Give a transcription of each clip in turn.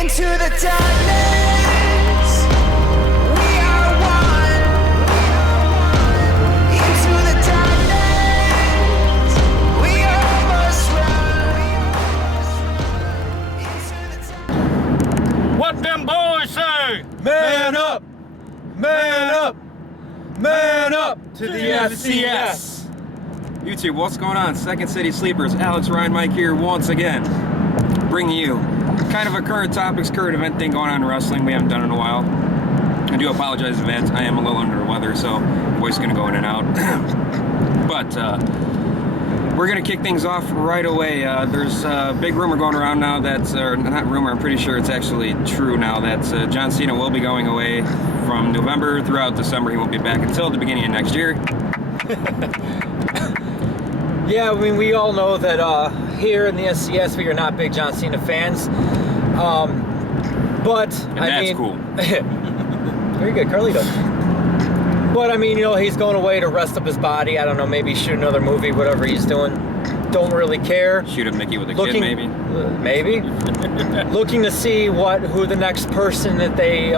Into the darkness, we are one. Into the darkness, we almost run. What them boys say? Man up! Man up! Man up to the FCS! YouTube, what's going on? Second City Sleepers, Alex Ryan Mike here once again, bringing you kind of a current topics, current event thing going on in wrestling we haven't done in a while. I do apologize in advance, I am a little under the weather, so voice is going to go in and out. But we're going to kick things off right away. There's a big rumor going around now that's, or not rumor, I'm pretty sure it's actually true now, that John Cena will be going away from November throughout December. He won't be back until the beginning of next year. Yeah, I mean, we all know that here in the SCS we are not big John Cena fans. But And I that's mean, cool. Very good, Carlito. But I mean, you know, he's going away to rest up his body. I don't know, maybe shoot another movie, whatever he's doing. Don't really care. Shoot a Mickey with a kid, maybe. Maybe. Looking to see who the next person that they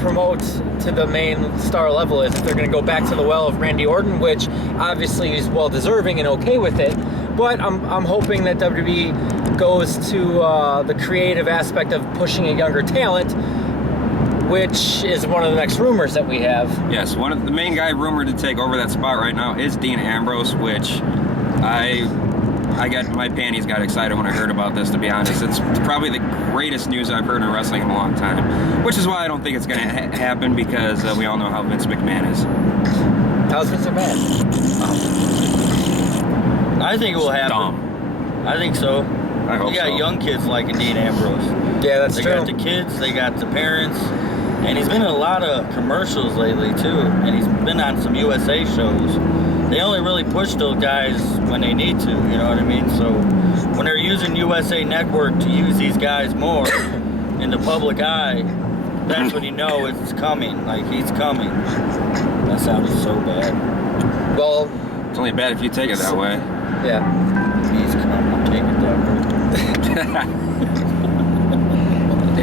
promote to the main star level is. If they're going to go back to the well of Randy Orton, which obviously is well deserving and okay with it. But I'm hoping that WWE goes to the creative aspect of pushing a younger talent, which is one of the next rumors that we have. Yes, one of the main guy rumored to take over that spot right now is Dean Ambrose, which I got my panties got excited when I heard about this, to be honest. It's probably the greatest news I've heard in wrestling in a long time, which is why I don't think it's going to happen, because we all know how Vince McMahon is. How's Vince McMahon? I think it will happen. Dumb. I think so. I hope You got so. young kids like Dean Ambrose. Yeah, that's They true. got the kids, they got the parents, and he's been in a lot of commercials lately too, and he's been on some USA shows. They only really push those guys when they need to, you know what I mean? So when they're using USA Network to use these guys more in the public eye, that's when you know it's coming, like he's coming. That sounded so bad. Well, It's only bad if you take it that way. yeah. He's coming, take it that way.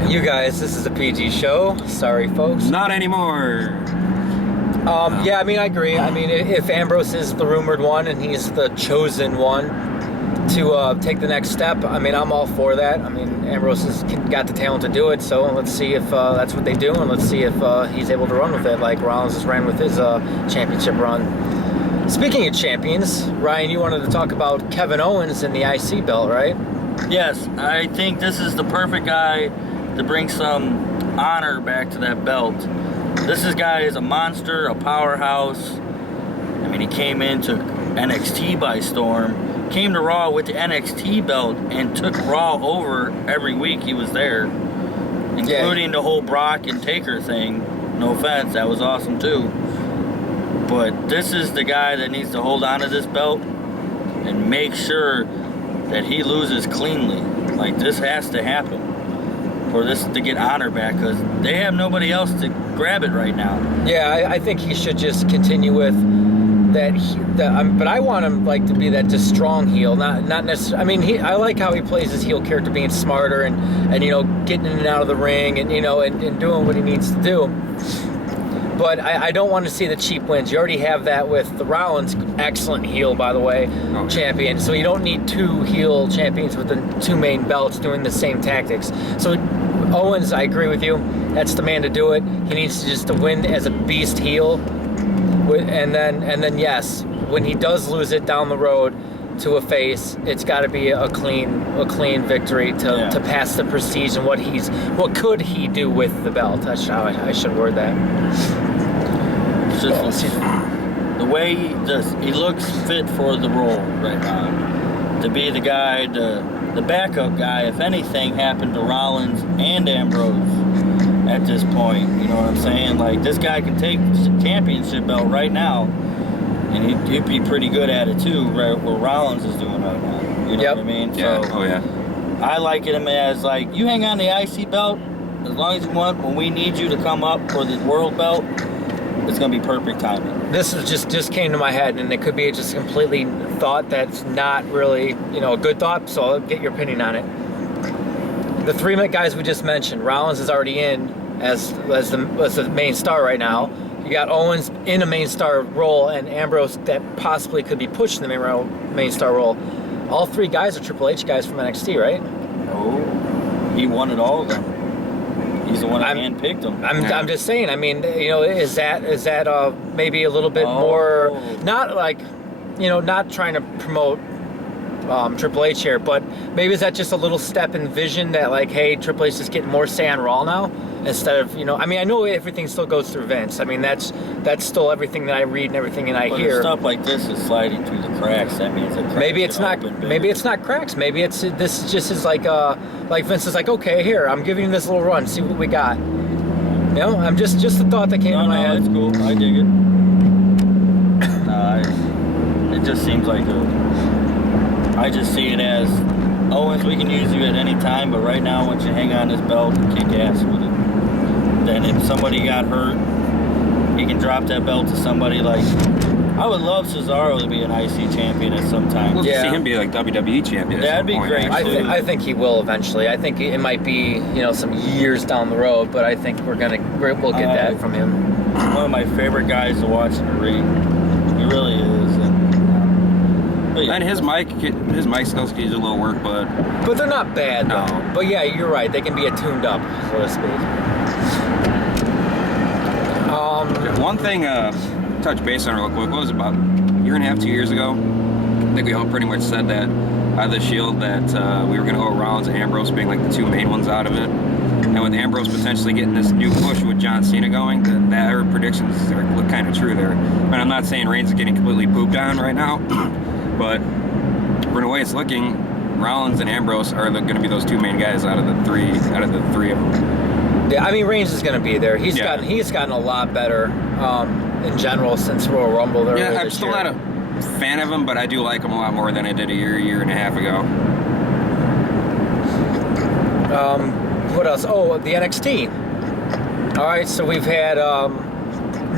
You guys, this is a PG show. Sorry, folks. Not anymore. Yeah, I mean, I agree. I mean, if Ambrose is the rumored one and he's the chosen one to take the next step, I mean, I'm all for that. I mean, Ambrose has got the talent to do it, so let's see if that's what they do, and let's see if he's able to run with it like Rollins has ran with his championship run. Speaking of champions, Ryan, you wanted to talk about Kevin Owens and the IC belt, right? Yes, I think this is the perfect guy to bring some honor back to that belt. This guy is a monster, a powerhouse. I mean, he came into NXT by storm, came to Raw with the NXT belt, and took Raw over every week he was there, including the whole Brock and Taker thing. No offense, that was awesome too. But this is the guy that needs to hold on to this belt and make sure that he loses cleanly. Like, this has to happen for this to get honor back, because they have nobody else to grab it right now. Yeah, I think he should just continue with that. But I want him like to be that just strong heel, not necessarily. I mean, I like how he plays his heel character, being smarter and you know, getting in and out of the ring, and you know, and doing what he needs to do. But I don't want to see the cheap wins. You already have that with the Rollins, excellent heel, by the way, champion. So you don't need two heel champions with the two main belts doing the same tactics. So Owens, I agree with you. That's the man to do it. He needs to just to win as a beast heel. And then yes, when he does lose it down the road to a face, it's got to be a clean victory to pass the prestige and what could he do with the belt. That's how I should word that. It's just the way he looks fit for the role right now. To be the guy, the backup guy, if anything happened to Rollins and Ambrose at this point. You know what I'm saying? Like, this guy can take the championship belt right now, and he'd be pretty good at it too, right? What Rollins is doing right now. You know what I mean? Yeah. So, Oh yeah. I like him as, like, you hang on the IC belt as long as you want. When we need you to come up for the world belt, it's gonna be perfect timing. This is just came to my head, and it could be just completely thought that's not really, you know, a good thought. So I'll get your opinion on it. the three guys we just mentioned. Rollins is already in as the main star right now. You got Owens in a main star role, and Ambrose that possibly could be pushed in the main star role. All three guys are Triple H guys from NXT, right? Oh, he wanted all of them. He's the one that handpicked them. I'm just saying. I mean, you know, is that maybe a little bit more, not like, you know, not trying to promote Triple H here, but maybe is that just a little step in vision that, like, hey, Triple H is getting more say on Raw now instead of, you know, I mean, I know everything still goes through Vince. I mean, that's still everything that I read and everything that I hear. If stuff like this is sliding through the cracks, that means that Maybe it's not cracks. Maybe this just is like Vince is like, okay, here, I'm giving you this little run, see what we got. You know, I'm just a thought that came to my head. It's cool. I dig it. It just seems like I just see it as, Owens, we can use you at any time, but right now, once you hang on this belt and kick ass with it, then if somebody got hurt, he can drop that belt to somebody like. I would love Cesaro to be an IC champion at some time. We'll see him be like WWE champion. That'd be point, great. I think he will eventually. I think it might be, you know, some years down the road, but I think we'll get that from him. One of my favorite guys to watch in the ring. He really is. And his mic skills can use a little work, but they're not bad though. No. But yeah, you're right. They can be tuned up, so to speak. one thing touch base on real quick. What was it, about a year and a half, 2 years ago? I think we all pretty much said that out of the Shield that we were going to go Rollins and Ambrose being like the two main ones out of it. And with Ambrose potentially getting this new push with John Cena going, that our predictions look kind of true there. And I'm not saying Reigns is getting completely pooped on right now, but from the way it's looking, Rollins and Ambrose are going to be those two main guys out of the three of them. Yeah, I mean, Reigns is going to be there. He's gotten a lot better in general since Royal Rumble. Yeah, I'm still not a fan of him, but I do like him a lot more than I did a year and a half ago. What else? Oh, the NXT. All right, so we've had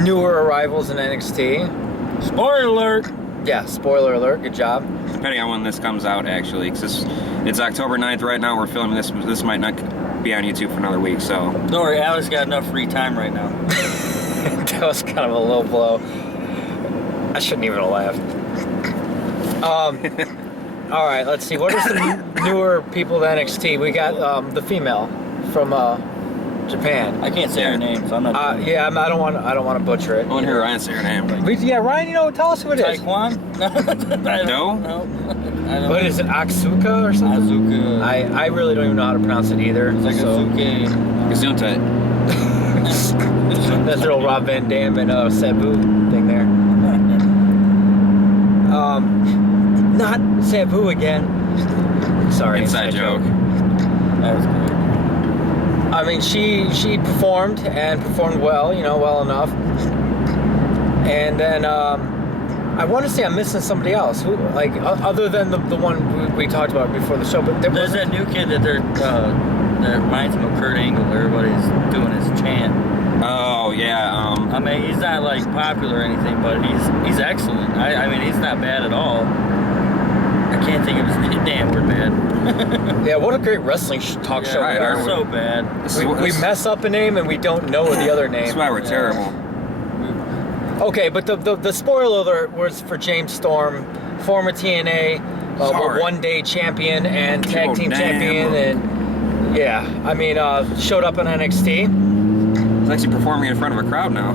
newer arrivals in NXT. Spoiler alert! Yeah, spoiler alert. Good job. Depending on when this comes out, actually, because it's October 9th right now. We're filming this. This might not be on YouTube for another week, so. Don't worry, Alex got enough free time right now. That was kind of a low blow. I shouldn't even have laughed. All right, let's see. What are some newer people to NXT? We got the female from Japan. I can't say her name, so I'm not. Yeah, I don't want to butcher it. I want to hear Ryan say her name. Yeah, Ryan, you know, tell us who it is. Taekwon? No? I don't What is it, Aksuka or something? Azuka. I really don't even know how to pronounce it either. It's like Azuka. Gesundheit. That little Rob Van Dam and Sabu thing there. Not Sabu again. Sorry. Inside joke. That was good. I mean, she performed well, you know, well enough. And then I want to say I'm missing somebody else, who, like, other than the one we talked about before the show. But There's that new kid that that reminds him of Kurt Angle, where everybody's doing his chant. Oh yeah. I mean, he's not like popular or anything, but he's excellent. I mean, he's not bad at all. I can't think of his name. Damn, we're bad. Yeah, what a great wrestling talk show. right, We're so bad. We mess up a name and we don't know the other name. That's why we're terrible. Okay, but the spoiler alert was for James Storm, former TNA, one-day champion and tag team champion, and yeah, I mean, showed up on NXT. He's actually performing in front of a crowd now.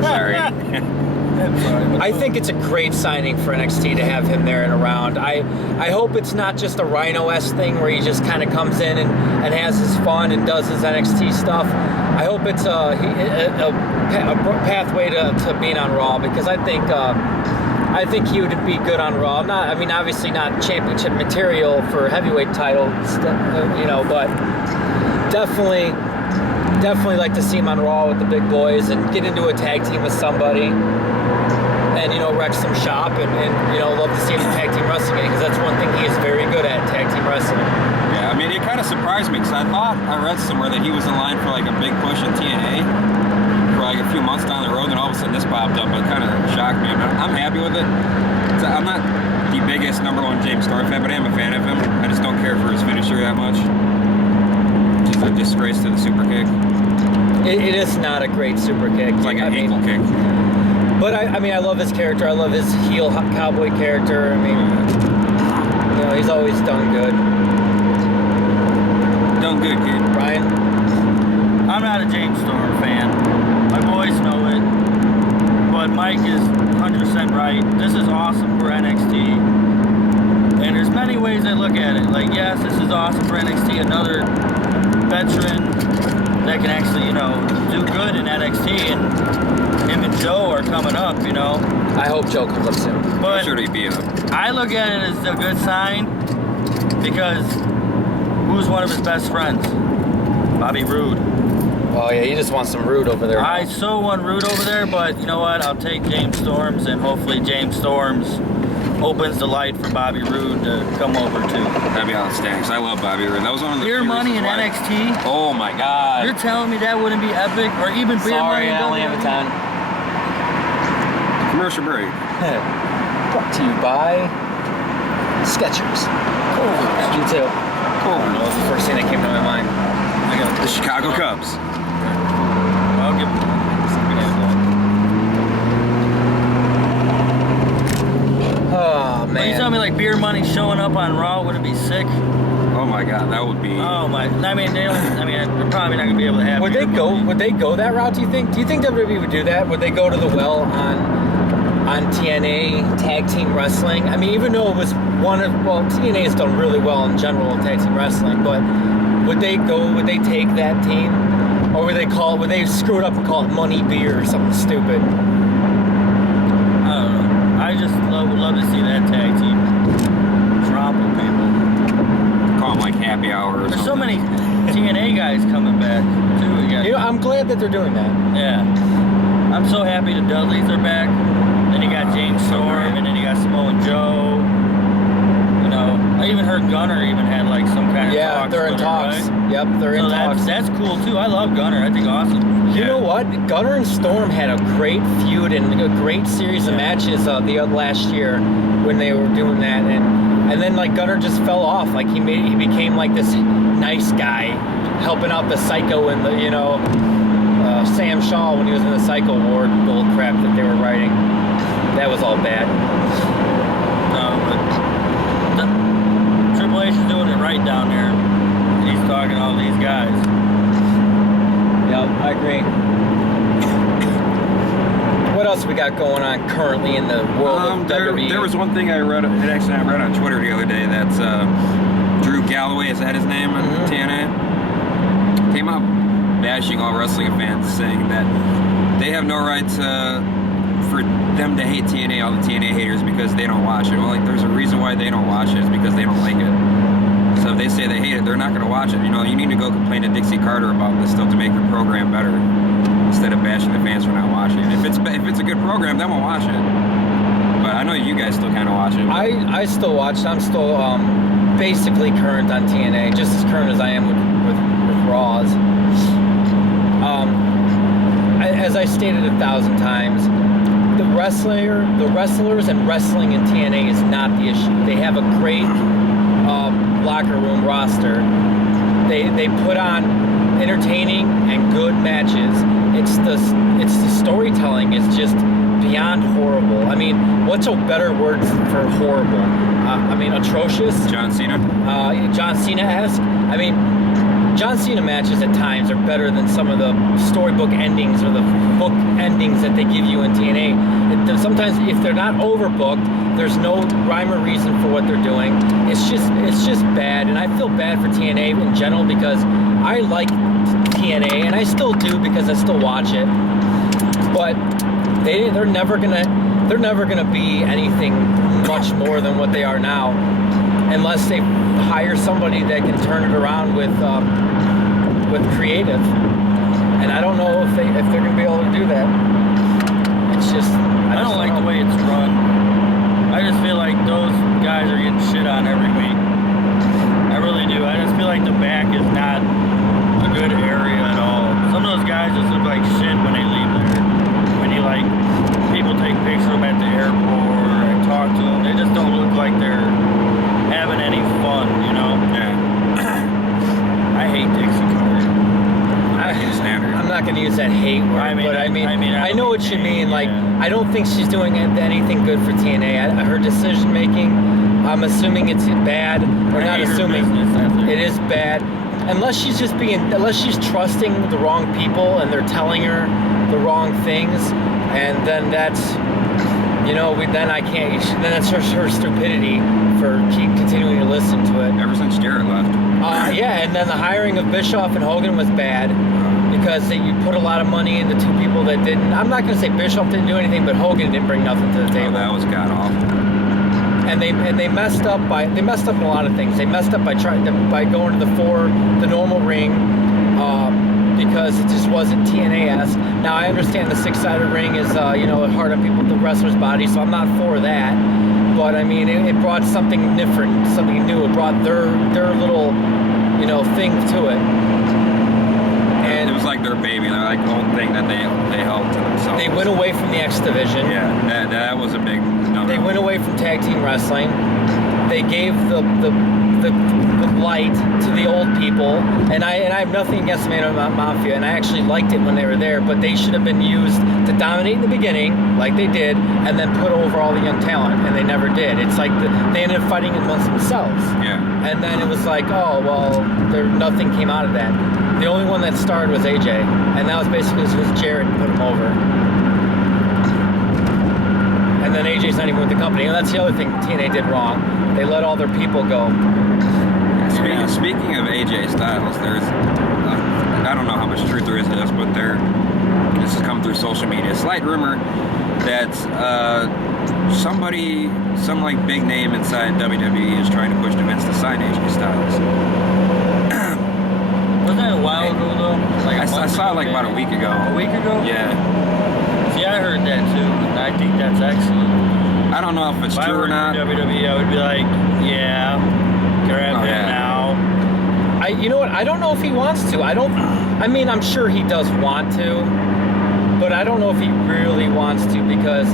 Sorry. I think it's a great signing for NXT to have him there and around. I hope it's not just a Rhino-esque thing where he just kind of comes in and has his fun and does his NXT stuff. I hope it's a pathway to being on Raw, because I think he would be good on Raw. Obviously not championship material for heavyweight title, you know, but definitely like to see him on Raw with the big boys and get into a tag team with somebody. And, you know, wreck some shop and you know, love to see him in tag team wrestling, because that's one thing he is very good at, tag team wrestling. Yeah, I mean, it kind of surprised me, because I read somewhere that he was in line for like a big push in TNA for like a few months down the road, and all of a sudden this popped up. It kind of shocked me. I'm happy with it. I'm not the biggest #1 James Storm fan, but I am a fan of him. I just don't care for his finisher that much. He's a disgrace to the super kick. It is not a great super kick. It's like an ankle kick. But I mean, I love his character. I love his heel cowboy character. I mean, you know, he's always done good. Done good, kid. Ryan? I'm not a James Storm fan. My boys know it. But Mike is 100% right. This is awesome for NXT. And there's many ways I look at it. Like, yes, this is awesome for NXT. Another veteran that can actually, you know, do good in NXT. And him and Joe are coming up, you know. I hope Joe comes up soon. I'm But sure he'd be up. I look at it as a good sign because who's one of his best friends? Bobby Roode. Oh, yeah, you just want some Rude over there. I so want Roode over there, but you know what? I'll take James Storms, and hopefully James Storms opens the light for Bobby Roode to come over too. That'd be outstanding. 'Cause I love Bobby Roode. That was one of the Beer few Money in reasons why- NXT? Oh my God. You're telling me that wouldn't be epic? Or even Beer Money in WWE? Commercial break. Brought to you by Skechers. Culver's. You too. That was the first thing that came to my mind. The Chicago Cubs. I'll give him Oh, But you tell man. me like Beer Money showing up on Raw wouldn't be sick? Oh my God, that would be. Oh my! I mean, they're probably not gonna be able to have. Would they Beer go? Money. Would they go that route? Do you think? Do you think WWE would do that? Would they go to the well on TNA tag team wrestling? I mean, even though it was TNA has done really well in general in tag team wrestling, but would they go? Would they take that team, or would they screw it up and call it Money Beer or something stupid? I don't know. I just would love to see that tag team drop on people. Call them like happy hour or There's so something. many TNA guys coming back too. You know, I'm glad that they're doing that. Yeah. I'm so happy the Dudleys are back. Then you got James Storm, and then you got Samoa Joe. You know, I even heard Gunner even had like some kind of Yeah, talks they're in with her, talks. right? Yep, they're in So talks. that's cool too. I love Gunner. I think awesome. You know what? Gunner and Storm had a great feud and a great series of matches the last year when they were doing that, and then like Gunner just fell off. Like he became like this nice guy, helping out the Psycho and the Sam Shaw when he was in the Psycho Ward bull crap that they were writing. That was all bad. No, but Triple H is doing it right down there. He's talking to all these guys. Yep, I agree. What else we got going on currently in the world of WWE? There was one thing I read on Twitter the other day. That's Drew Galloway, is that his name on TNA? Came out bashing all wrestling fans, saying that they have no right for them to hate TNA, all the TNA haters, because they don't watch it. Well, like, there's a reason why they don't watch it. It's because they don't like it. So if they say they hate it, they're not going to watch it. You know, you need to go complain to Dixie Carter about this stuff to make the program better, instead of bashing the fans for not watching it. If it's a good program, then we'll watch it. But I know you guys still kind of watch it. I still watch. I'm still basically current on TNA, just as current as I am with Raws. As I stated 1,000 times, the wrestlers and wrestling in TNA is not the issue. They have a great locker room roster. They put on entertaining and good matches. It's the storytelling is just beyond horrible. I mean, what's a better word for horrible? I mean, atrocious. John Cena. John Cena-esque. I mean, John Cena matches at times are better than some of the storybook endings or the book endings that they give you in TNA. Sometimes, if they're not overbooked, there's no rhyme or reason for what they're doing. It's just bad, and I feel bad for TNA in general because I like TNA, and I still do because I still watch it. But they're never gonna be anything much more than what they are now, unless they hire somebody that can turn it around with creative. And I don't know if they're gonna be able to do that. It's just I don't like the way it's run. I just feel like those guys are getting shit on every week. I really do. I just feel like the back is not a good area at all. Some of those guys just look like shit when they leave there. When you like, people take pictures of them at the airport, or talk to them, they just don't look like they're having any fun, you know? Yeah. I hate Dixie Carter. I can't stand her. I'm not going to use that hate word, I mean, but I I know don't what you hate, mean. Like, yeah. I don't think she's doing anything good for TNA. Her decision making, I'm assuming it's bad. We're I not hate her assuming business ethic. it is bad. Unless she's trusting the wrong people and they're telling her the wrong things, and then that's, you know, then that's her stupidity for continuing to listen to it. Ever since Jarrett left. Yeah, and then the hiring of Bischoff and Hogan was bad because you put a lot of money into two people that didn't. I'm not going to say Bischoff didn't do anything, but Hogan didn't bring nothing to the Oh, table. that was god awful. And they messed up in a lot of things. They messed up by going to the normal ring because it just wasn't TNA-esque. Now I understand the six-sided ring is hard on people, the wrestler's body, so I'm not for that. But I mean, it brought something different, something new. It brought their little thing to it. And It was like their baby, their like own thing that they held to themselves. they went away from the X Division. Yeah, that was a big no. They went away from tag team wrestling. They gave the light to the old people, and I have nothing against the Man Mafia, and I actually liked it when they were there. But they should have been used to dominate in the beginning, like they did, and then put over all the young talent, and they never did. It's like they ended up fighting amongst themselves, Yeah. and then it was like, oh well, nothing came out of that. The only one that starred was AJ, and that was basically because Jarrett put him over. And then AJ's not even with the company. And that's the other thing TNA did wrong. They let all their people go. Speaking of AJ Styles, there's I don't know how much truth there is to this, but this has come through social media. Slight rumor that somebody, some like big name inside WWE is trying to push to Vince to sign AJ Styles. Wasn't that a while ago though? Like I saw it like about a week ago. A week ago? Yeah. See, I heard that too, and I think that's excellent. I don't know if it's If I true were or not. in WWE, I would be like, yeah, grab Oh, him yeah. now. You know what? I don't know if he wants to. I mean, I'm sure he does want to, but I don't know if he really wants to because,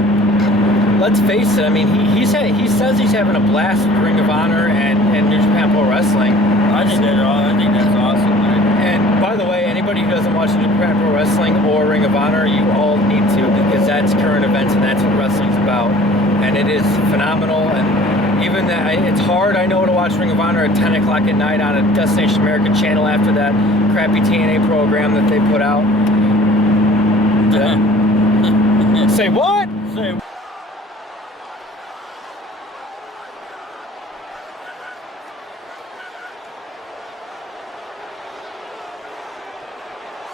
let's face it. I mean, he says he's having a blast with Ring of Honor and New Japan Pro Wrestling. I think that's awesome. Man. And by the way, anybody who doesn't watch New Japan Pro Wrestling or Ring of Honor, you all need to, because that's current events and that's what wrestling's about. And it is phenomenal. And even that, it's hard, I know, to watch Ring of Honor at 10 o'clock at night on a Destination America channel after that crappy TNA program that they put out. Say what? Say,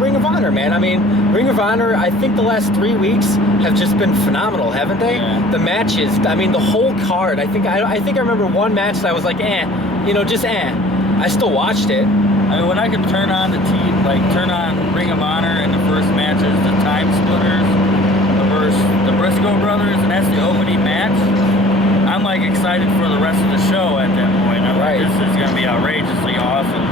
Ring of Honor, man. I mean, Ring of Honor, I think the last 3 weeks have just been phenomenal, haven't they? Yeah. The matches, I mean, the whole card. I think I remember one match that I was like, just I still watched it. I mean, when I could turn on turn on Ring of Honor and the first match is the Time Splitters versus the Briscoe Brothers, and that's the opening match, I'm like excited for the rest of the show at that point. I'm Right. like, this is gonna be outrageously awesome.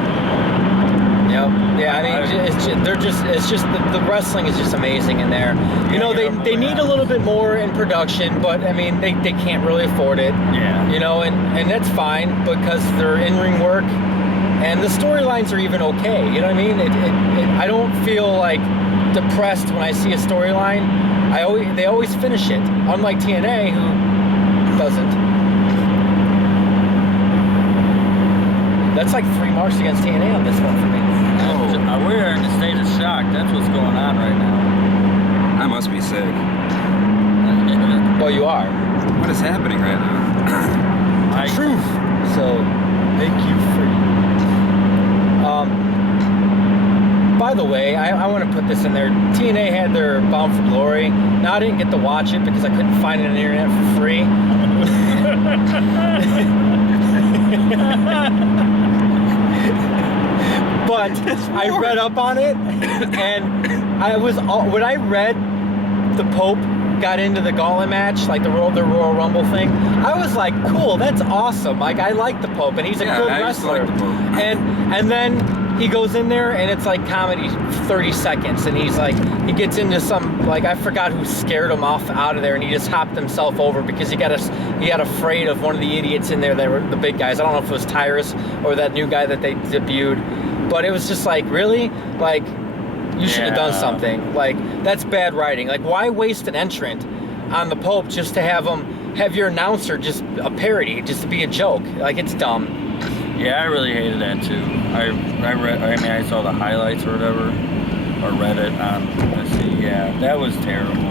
Yep. Yeah, I mean, it's just the wrestling is just amazing in there. You know, they need a little bit more in production, but I mean, they can't really afford it. Yeah. You know, and that's fine because they're in-ring work, and the storylines are even okay. You know what I mean? I don't feel like depressed when I see a storyline. They always finish it, unlike TNA, who doesn't. That's like 3 marks against TNA on this one for me. We're in a state of shock. That's what's going on right now. I must be sick. Well, you are. What is happening right now? Truth. So, thank you for. By the way, I want to put this in there. TNA had their Bound for Glory. Now I didn't get to watch it because I couldn't find it on the internet for free. But I read up on it, and when I read the Pope got into the Gauntlet match, like the Royal Rumble thing, I was like, cool, that's awesome. Like, I like the Pope, and he's a good I used to wrestler. like the Pope. And then he goes in there and it's like comedy 30 seconds, and he's like, he gets into some, like, I forgot who scared him off out of there, and he just hopped himself over because he got afraid of one of the idiots in there that were the big guys. I don't know if it was Tyrus or that new guy that they debuted, but it was just like, really? Like, you should have done something. Like, that's bad writing. Like, why waste an entrant on the Pope just to have your announcer just a parody, just to be a joke? Like, it's dumb. Yeah, I really hated that too. I saw the highlights or whatever, or read it on. Let's see. Yeah, that was terrible.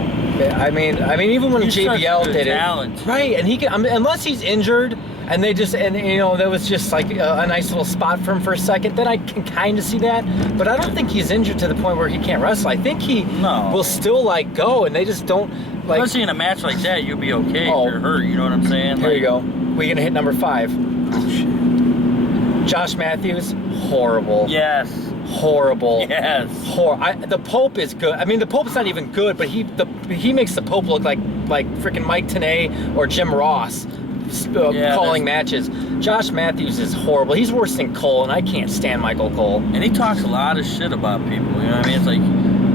I mean, even when He's such JBL good did talent. it, right? And he can, I mean, unless he's injured, and that was just like a nice little spot for him for a second. Then I can kind of see that, but I don't think he's injured to the point where he can't wrestle. I think he will still like go, and they just don't like. Especially in a match like that, you'd be okay Oh. if you're hurt. You know what I'm saying? Here you go. We gonna hit number 5. Oh shit. Josh Matthews, horrible. Yes. Horrible. Yes. The Pope is good. I mean, the Pope's not even good, but he makes the Pope look like freaking Mike Tenay or Jim Ross calling matches. Josh Matthews is horrible. He's worse than Cole, and I can't stand Michael Cole. And he talks a lot of shit about people. You know what I mean? It's like,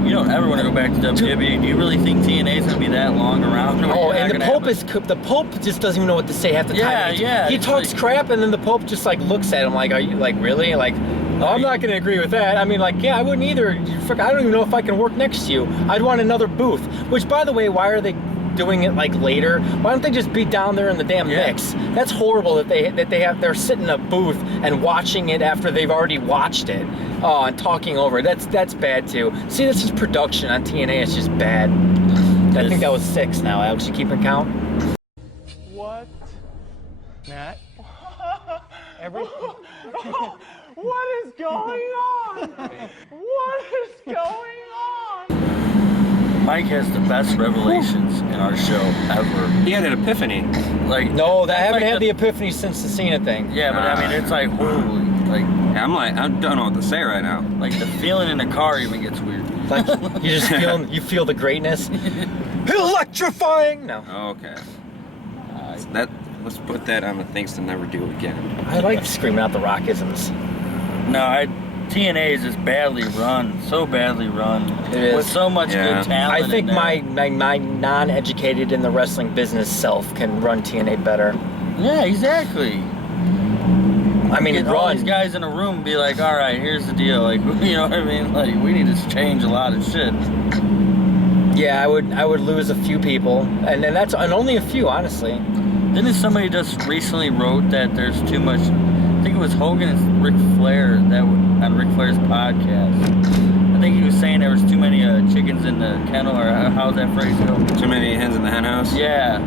you don't ever want to go back to WWE. Do you really think TNA is going to be that long around? Oh, and the Pope just doesn't even know what to say half the time. Yeah. He talks crap, and then the Pope just like looks at him like, "Are you like really?" Like, "Oh, I'm not going to agree with that." I mean, like, yeah, I wouldn't either. I don't even know if I can work next to you. I'd want another booth. Which, by the way, why are they doing it like later? Why don't they just be down there in the damn mix? That's horrible that they're sitting in a booth and watching it after they've already watched it. Oh, and talking over it. That's bad too. See, this is production on TNA. It's just bad. I think that was 6 now. Alex, you keeping count? What? Matt? What is going on? What is going on? Mike has the best revelations in our show ever. He had an epiphany. Like, No, I haven't like had the epiphany since the Cena thing. Yeah, but I mean, it's like, holy, like, Yeah, I don't know what to say right now. like the feeling in the car even gets weird. Like, you just feel the greatness. Electrifying. No, Okay. Let's put that on the things to never do again. I like screaming out the Rockisms. No, TNA is just badly run, so badly run. It is. With so much good talent. I think in there. my non-educated in the wrestling business self can run TNA better. Yeah, exactly. I mean, Get all run. these guys in a room and be like, all right, here's the deal. Like, you know what I mean? Like, we need to change a lot of shit. Yeah, I would lose a few people, and only a few, honestly. Didn't somebody just recently wrote that there's too much? I think it was Hogan and Ric Flair on Ric Flair's podcast. I think he was saying there was too many chickens in the kennel, or how's that phrase go? Too many hens in the hen house? Yeah.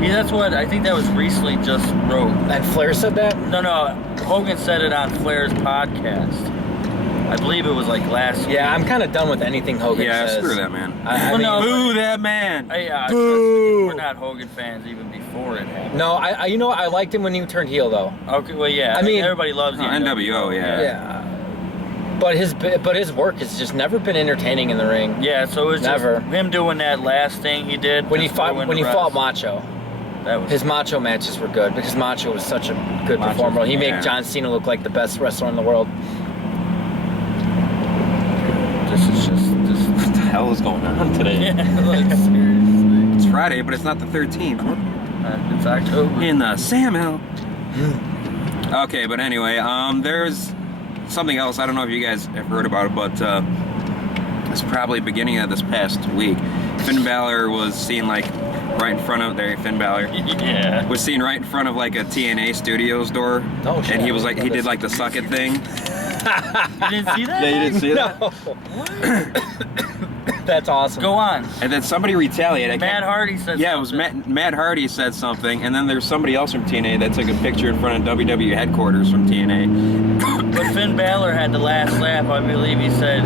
That's what I think that was recently just wrote. And Flair said that? No, Hogan said it on Flair's podcast. I believe it was like last week. Yeah, I'm kind of done with anything Hogan says. Yeah, screw that man. I Well, mean, no, Boo that man! Boo! We're not Hogan fans even before it happened. no, I you know what? I liked him when he turned heel, though. Okay, well, yeah. I mean- everybody loves the NWO, yeah. Yeah. But his work has just never been entertaining in the ring. Yeah, so it was Never. just him doing that last thing he did When he just fought to win when the he fought rest. Macho, That was his Macho matches were good because Macho was such a good Macho's- performer. He yeah. made John Cena look like the best wrestler in the world. What the hell is going on today? Yeah, like, seriously. It's Friday, but it's not the 13th. It's October. In the Sam Hill. Okay, but anyway, there's something else. I don't know if you guys have heard about it, but it's probably beginning of this past week. Finn Balor was seen like right in front of there. Finn Balor Yeah. was seen right in front of like a TNA Studios door, Oh, shit. and he was like he did like the suck it thing. You didn't see that? Yeah, you didn't see that. No. That's awesome. Go on. And then somebody retaliated. Matt Hardy said Yeah, it was Matt Hardy said something, and then there's somebody else from TNA that took a picture in front of WWE headquarters from TNA. But Finn Balor had the last laugh, I believe. He said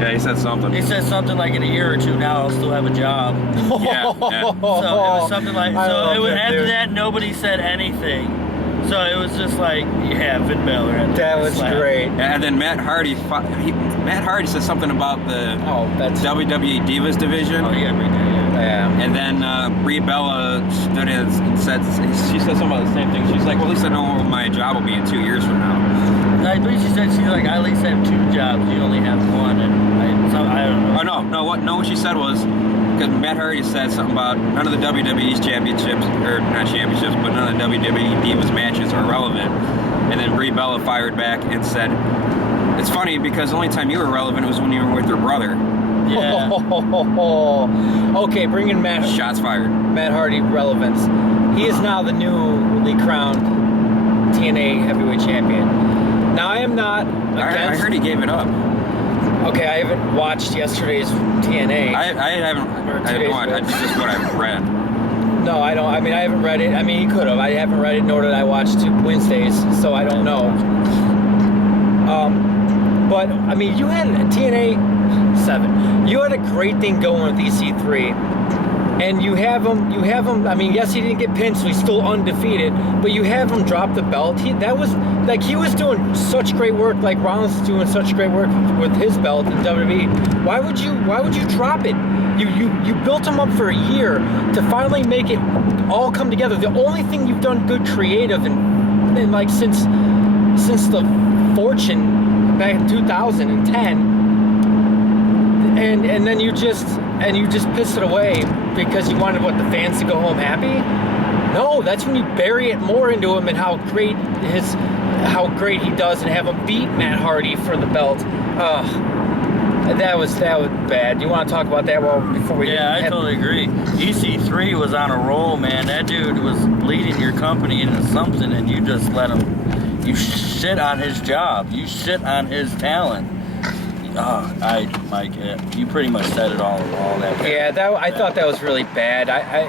Yeah, he said something. like in a year or two now I'll still have a job. Yeah, yeah. So it was something like I love that after dude. that nobody said anything. So it was just like, yeah, Finn Balor had the That last was laugh. great. And then Matt Hardy said something about the Oh, that's WWE Divas division. Oh, yeah, every day. Yeah. yeah. And then Brie Bella stood in and said, she said something about the same thing. She's like, well, at least I know what my job will be in 2 years from now. I believe she said she's like, I at least have 2 jobs. You only have 1, and I don't know. Oh no, what she said was, because Matt Hardy said something about none of the WWE's championships, or not championships, but none of the WWE Divas matches are relevant. And then Brie Bella fired back and said, it's funny because the only time you were relevant was when you were with your brother. Yeah. Okay, bringing Shots fired. Matt Hardy relevance. He is now the newly crowned TNA heavyweight champion. Now I am not against. I heard he gave it up. Okay, I haven't watched yesterday's TNA. I haven't watched. It's just what I've read. No, I don't. I mean, I haven't read it. I mean, he could have. I haven't read it, nor did I watch Wednesdays, so I don't know. But I mean, you had TNA 7. You had a great thing going with EC3, and you have him. I mean, yes, he didn't get pinned, so he's still undefeated. But you have him drop the belt. He was doing such great work. Like Rollins is doing such great work with his belt in WWE. Why would you drop it? You built him up for a year to finally make it all come together. The only thing you've done good creative and like since the Fortune back in 2010, and then you just pissed it away because you wanted the fans to go home happy. No, that's when you bury it more into him and how great he does, and have him beat Matt Hardy for the belt. That was bad. You want to talk about that before we? Yeah, I totally agree. EC3 was on a roll, man. That dude was leading your company into something, and you just let him. You shit on his job. You shit on his talent. Mike, you pretty much said it all that. Yeah, I thought that was really bad. I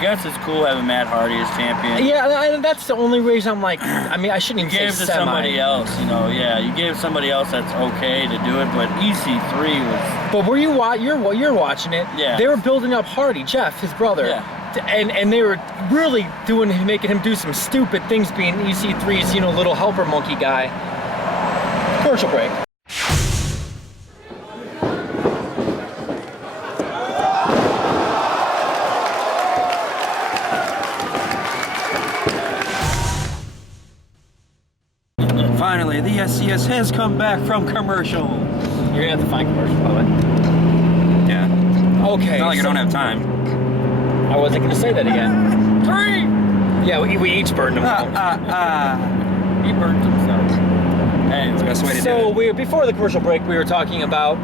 guess it's cool having Matt Hardy as champion. Yeah, that's the only reason I'm like. I mean, I shouldn't even You gave say to somebody else, Yeah, you gave somebody else that's okay to do it, but EC3 was. But were you you're watching it? Yeah. They were building up Hardy, Jeff, his brother. Yeah. And they were really making him do some stupid things, being EC3's little helper monkey guy. Commercial break. Finally, the SCS has come back from commercial. You're gonna have to find commercial, by the way. Yeah. Okay. It's not like I don't have time. I wasn't gonna say that again. 3. Yeah, we each burned them out. He burnt himself. Hey, Best way to do So it. before the commercial break, we were talking about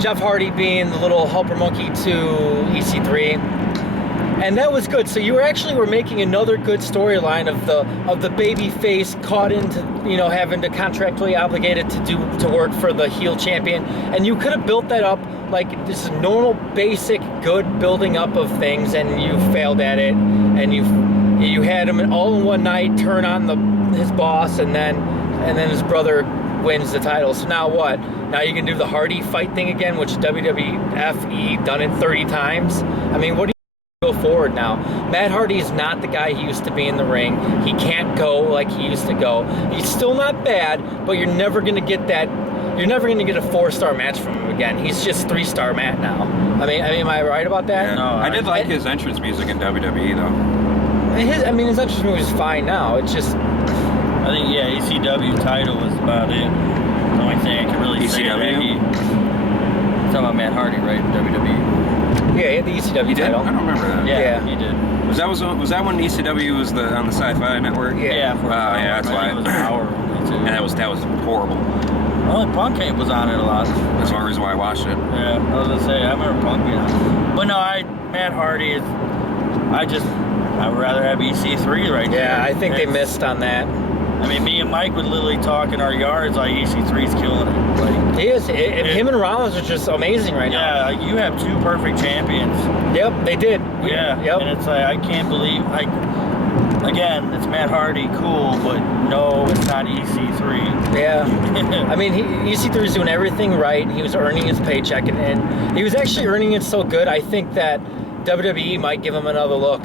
Jeff Hardy being the little helper monkey to EC3, and that was good. So you were making another good storyline of the baby face caught into having to contractually obligated to work for the heel champion, and you could have built that up like this is normal, basic, good building up of things, and you failed at it, and you had him all in one night turn on his boss, and then his brother wins the title. So now what? Now you can do the Hardy fight thing again, which WWFE done it 30 times. I mean, what do you go forward now? Matt Hardy is not the guy he used to be in the ring. He can't go like he used to go. He's still not bad, but you're never going to get that. You're never going to get a 4-star match from him again. He's just 3-star Matt now. I mean, am I right about that? Yeah. No, I did like his entrance music in WWE though. His entrance music is fine now. It's just. I think ECW title was about it. The only thing I can really say that ECW? talking about Matt Hardy, right? WWE. Yeah, he had the ECW He did? I title. don't remember that. Yeah. he did. Was that when ECW was on the Sci-Fi Network? Yeah. Yeah, for yeah, that's why. It was an hour only too. And that was horrible. Well, Punk was on it a lot. That's one reason why I watched it. Yeah, I was gonna say I remember Punk being on. But no, Matt Hardy is. I would rather have EC3 right there. Yeah, I think they missed on that. I mean, me and Mike would literally talk in our yards like EC3's killing it. Like, He is. Him and Rollins are just amazing right now. yeah, like, you have 2 perfect champions. Yep, they did. Yeah. Yep. And it's like I can't believe again, it's Matt Hardy, cool, but no, it's not EC3. Yeah. I mean, EC3 is doing everything right. He was earning his paycheck, and he was actually earning it so good. I think that WWE might give him another look.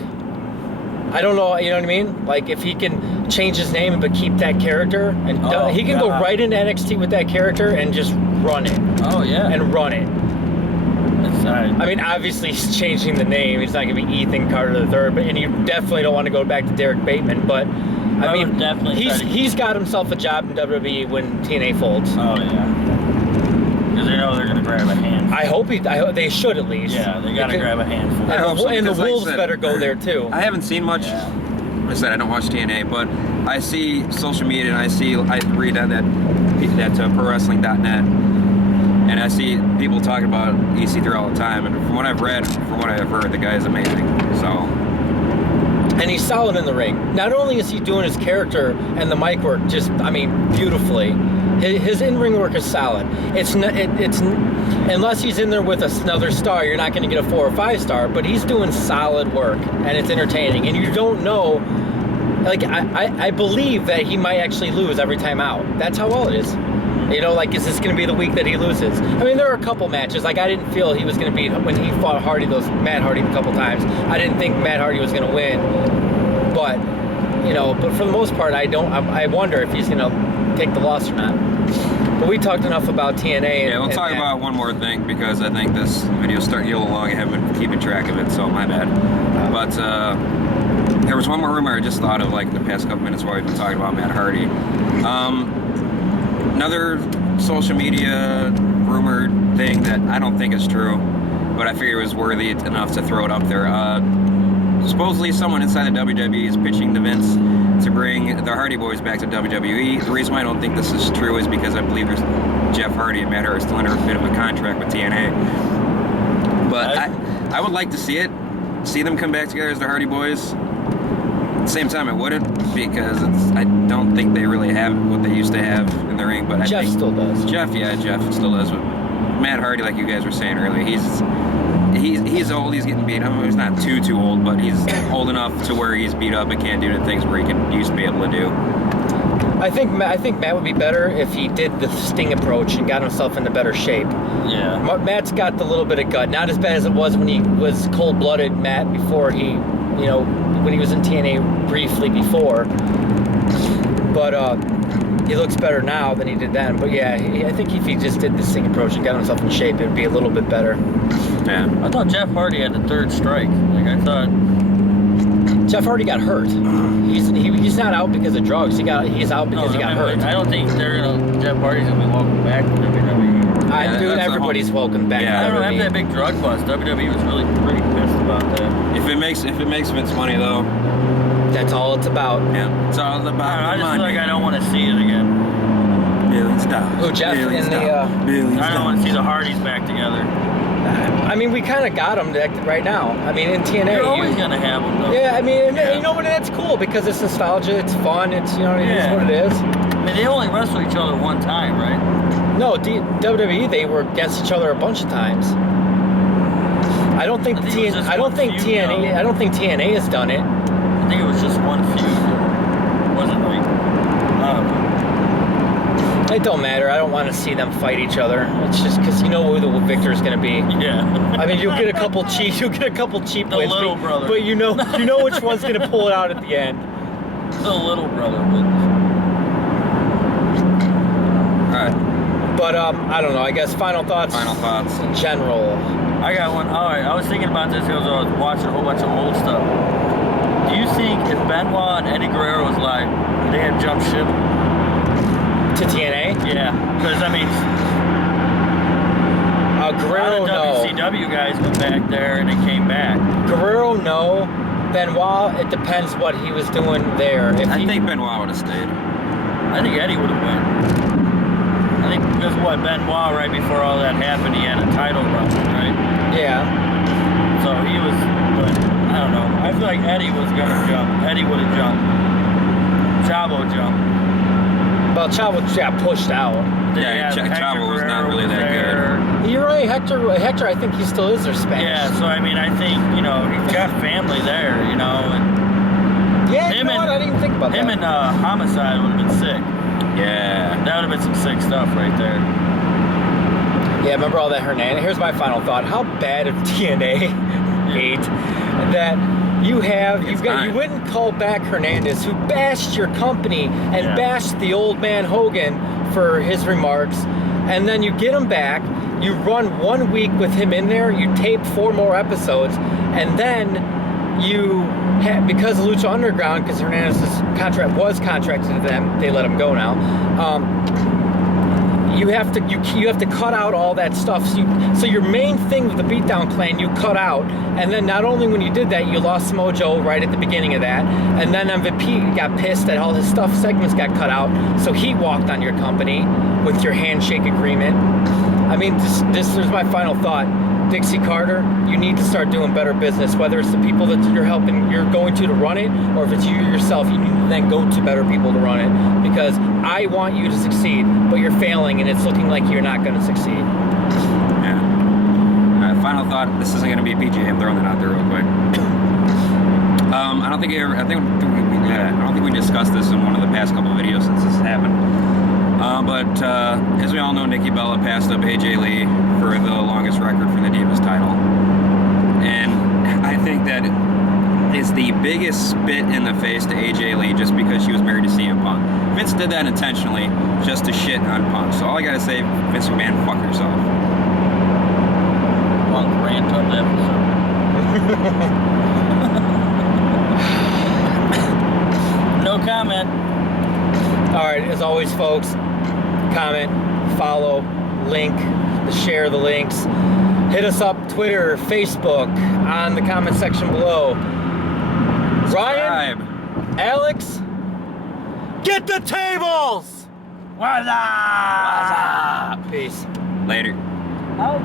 I don't know, you know what I mean? Like, if he can change his name but keep that character, and he can go right into NXT with that character and just run it. Oh yeah. And run it. I mean, obviously he's changing the name. He's not going to be Ethan Carter III, and you definitely don't want to go back to Derek Bateman. But I mean, would definitely try to- he's got himself a job in WWE when TNA folds. Oh yeah. Because they know they're gonna grab a handful. I hope they should at least. Yeah, they gotta grab a handful. I hope so, And the because like I Wolves said, better go there too. I haven't seen much. Yeah. Like I said, I don't watch TNA, but I see social media and I read at that ProWrestling.net, and I see people talking about EC3 all the time. And from what I've read, from what I've heard, the guy is amazing. So. And he's solid in the ring. Not only is he doing his character and the mic work just, I mean, beautifully, his in-ring work is solid. It's unless he's in there with another star, you're not going to get a 4 or 5 star, but he's doing solid work, and it's entertaining. And you don't know, like, I believe that he might actually lose every time out. That's how well it is. You know, like, is this going to be the week that he loses? I mean, there are a couple matches. Like, I didn't feel he was going to beat, when he fought Matt Hardy a couple times, I didn't think Matt Hardy was going to win. But, you know, but for the most part, I wonder if he's going to take the loss or not. But we talked enough about TNA. Yeah, we'll talk about one more thing, because I think this video's starting to get a little long. I haven't been keeping track of it, so my bad. But there was one more rumor I just thought of, like, in the past couple minutes while we've been talking about Matt Hardy. Another social media rumored thing that I don't think is true, but I figured it was worthy enough to throw it up there. Supposedly someone inside the WWE is pitching to Vince to bring the Hardy Boys back to WWE. The reason why I don't think this is true is because I believe there's Jeff Hardy and Matt Hardy are still under a bit of a contract with TNA. But I would like to see them come back together as the Hardy Boys. At the same time, I wouldn't, because I don't think they really have what they used to have in the ring. But Jeff still does. Jeff still does. But Matt Hardy, like you guys were saying earlier, he's old. He's getting beat up. He's not too old, but he's old enough to where he's beat up and can't do the things where he used to be able to do. I think Matt would be better if he did the Sting approach and got himself into better shape. Yeah. Matt's got the little bit of gut. Not as bad as it was when he was cold-blooded Matt before he, you know, when he was in TNA briefly before. But he looks better now than he did then. But yeah, I think if he just did the Sting approach and got himself in shape, it'd be a little bit better. Yeah. I thought Jeff Hardy had the 3rd strike. Like, I thought... Jeff Hardy got hurt. He's not out because of drugs. He's out because he got hurt. I don't think Jeff Hardy's gonna be welcome back to WWE. Dude, everybody's welcome back. Yeah. I to don't know, after WWE. that big drug bust, WWE was really pretty pissed about that. If it makes Vince money, though, That's all it's about. yeah, it's all about I the just money. feel like I don't want to see it again. Billions of dollars. Who, Jeff Billions in of the, dollars. Billions I of don't want to see dollars. the Hardys back together. I mean, we kind of got them right now. I mean, in TNA. You're always gonna have them, though. Yeah, I mean, Yeah. you know what? That's cool because it's nostalgia. It's fun. It's, you know, it is Yeah. what it is. I mean, they only wrestle each other one time, right? No, WWE, they were against each other a bunch of times. I don't think I think it was just I don't one think feud, TNA. though. I don't think TNA has done it. I think it was just one feud. It wasn't like... I don't know. It don't matter. I don't want to see them fight each other. It's just because you know who the victor is going to be. Yeah. I mean, you'll get a couple cheap The wins, little brother. but you know which one's going to pull it out at the end. The little brother, but... All right, But I don't know. I guess final thoughts. final thoughts. In general. I got one. All right, I was thinking about this because I was watching a whole bunch of old stuff. Do you think if Benoit and Eddie Guerrero was live, they had jumped ship? To TNA? Yeah, because I mean, Guerrero, a lot of no. WCW guys went back there and they came back. Guerrero, no. Benoit, it depends what he was doing there. If I he, think Benoit would have stayed. I think Eddie would have won. I think because what Benoit right before all that happened, he had a title run, right? yeah. So he was, but I don't know. I feel like Eddie was gonna jump. Eddie would have jumped. Chavo jumped. Well, Chavo got pushed out. Yeah, Hector Chavo was not Guerrero really was that there. You're right, Hector, I think he still is their Spanish. Yeah, so I mean, I think, you know, he's got family there, you know, and Yeah, you him know what? I didn't even think about him that. and Homicide would have been sick. Yeah. That would have been some sick stuff right there. Yeah, remember all that Hernandez? Here's my final thought. How bad of TNA hate that you went and called back Hernandez, who bashed your company and Yeah. bashed the old man Hogan for his remarks, and then you get him back, you run 1 week with him in there, you tape 4 more episodes, and then you because of Lucha Underground, because Hernandez's contract was contracted to them, they let him go now. You have to cut out all that stuff. So your main thing with the Beatdown Clan, you cut out, and then not only when you did that, you lost Mojo right at the beginning of that, and then MVP got pissed that all his stuff segments got cut out, so he walked on your company with your handshake agreement. I mean, this is my final thought. Dixie Carter, you need to start doing better business, whether it's the people that you're helping, you're going to run it, or if it's you yourself, you need to then go to better people to run it, because I want you to succeed, but you're failing and it's looking like you're not going to succeed. Yeah. Final thought, this isn't going to be a PG, I'm throwing that out there real quick. I don't think we discussed this in one of the past couple of videos since this happened. But as we all know, Nikki Bella passed up AJ Lee for the longest record for the Divas title. And I think that is the biggest spit in the face to AJ Lee just because she was married to CM Punk. Vince did that intentionally just to shit on Punk. So all I gotta say, Vince McMahon, fuck yourself. Punk rant on the episode. No comment. All right, as always, folks, comment, follow, link, share the links. Hit us up, Twitter, Facebook, on the comment section below. Ryan, Alex, get the tables! What's up? Peace. Later. Out.